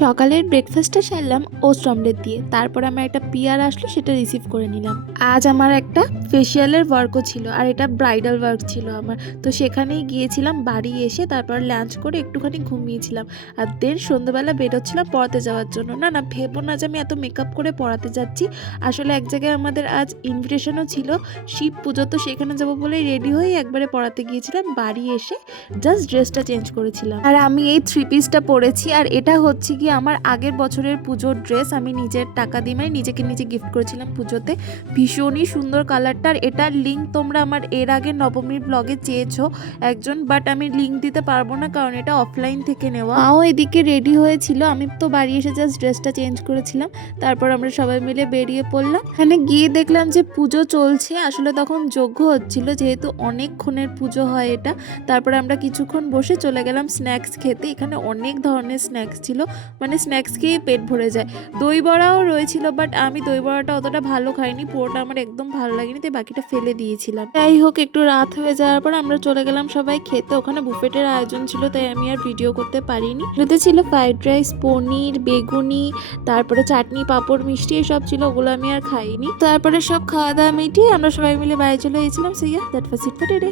সকালের ব্রেকফাস্টটা সারলাম oats omelette দিয়ে, তারপর আমার একটা পিয়ার আসলো, সেটা রিসিভ করে নিলাম। আজ আমার একটা ফেসিয়ালের ওয়ার্কও ছিল, আর এটা ব্রাইডাল ওয়ার্ক ছিল আমার। তো সেখানেই গিয়েছিলাম, বাড়ি এসে তারপর লাঞ্চ করে একটুখানি ঘুমিয়েছিলাম। আর দেন সন্ধ্যাবেলা বেরোচ্ছিলাম পড়াতে যাওয়ার জন্য। না না, ভেবো না যে আমি এত মেকআপ করে পড়াতে যাচ্ছি। আসলে এক জায়গায় আমাদের আজ ইনভিটেশনও ছিল, শিব পুজো, তো সেখানে যাবো বলে রেডি হয়ে একবারে পড়াতে গিয়েছিলাম। বাড়ি এসে জাস্ট ড্রেসটা চেঞ্জ করেছিলাম। আর আমি এই থ্রি পিসটা পরেছি, আর এটা হচ্ছে কি আমার আগের বছরের পুজোর ড্রেস। আমি নিজের টাকা দিয়ে মানে নিজেকে নিজে গিফট করেছিলাম পুজোতে। ভীষণই সুন্দর কালারটা। আর এটার লিঙ্ক তোমরা আমার এর আগে নবমীর ব্লগে চেয়েছো একজন, বাট আমি লিঙ্ক দিতে পারবো না কারণ এটা অফলাইন থেকে নেওয়া। মাও এদিকে রেডি হয়েছিল, আমি তো বাড়ি এসে জাস্ট ড্রেসটা চেঞ্জ করেছিলাম। তারপর আমরা সবাই মিলে বেরিয়ে পড়লাম। এখানে গিয়ে দেখলাম যে পুজো চলছে, আসলে তখন যজ্ঞ হচ্ছিল, যেহেতু অনেকক্ষণের পুজো হয় এটা। তারপরে আমরা কিছুক্ষণ বসে চলে গেলাম স্ন্যাক্স খেতে। এখানে অনেক ধরনের স্ন্যাক্স ছিল, মানে স্ন্যাক্স খেয়ে পেট ভরে যায়। দই বড়াও রয়েছিল, বাট আমি দই বড়াটা অতটা ভালো খাইনি, পুরোটা আমার একদম ভালো লাগেনি, তাই বাকিটা ফেলে দিয়েছিলাম। যাই হোক, একটু রাত হয়ে যাওয়ার পর আমরা চলে গেলাম সবাই খেতে। ওখানে বুফেটের আয়োজন ছিল, তাই আমি আর ভিডিও করতে পারিনি। এতে ছিল ফ্রাইড রাইস, পনির, বেগুনি, তারপরে চাটনি, পাঁপড়, মিষ্টি এসব ছিল, ওগুলো আমি আর খাইনি। তারপরে সব খাওয়া দাওয়া মিটিয়ে আমরা সবাই মিলে বাড়ি চলে গেছিলাম। So yeah, that was it for today.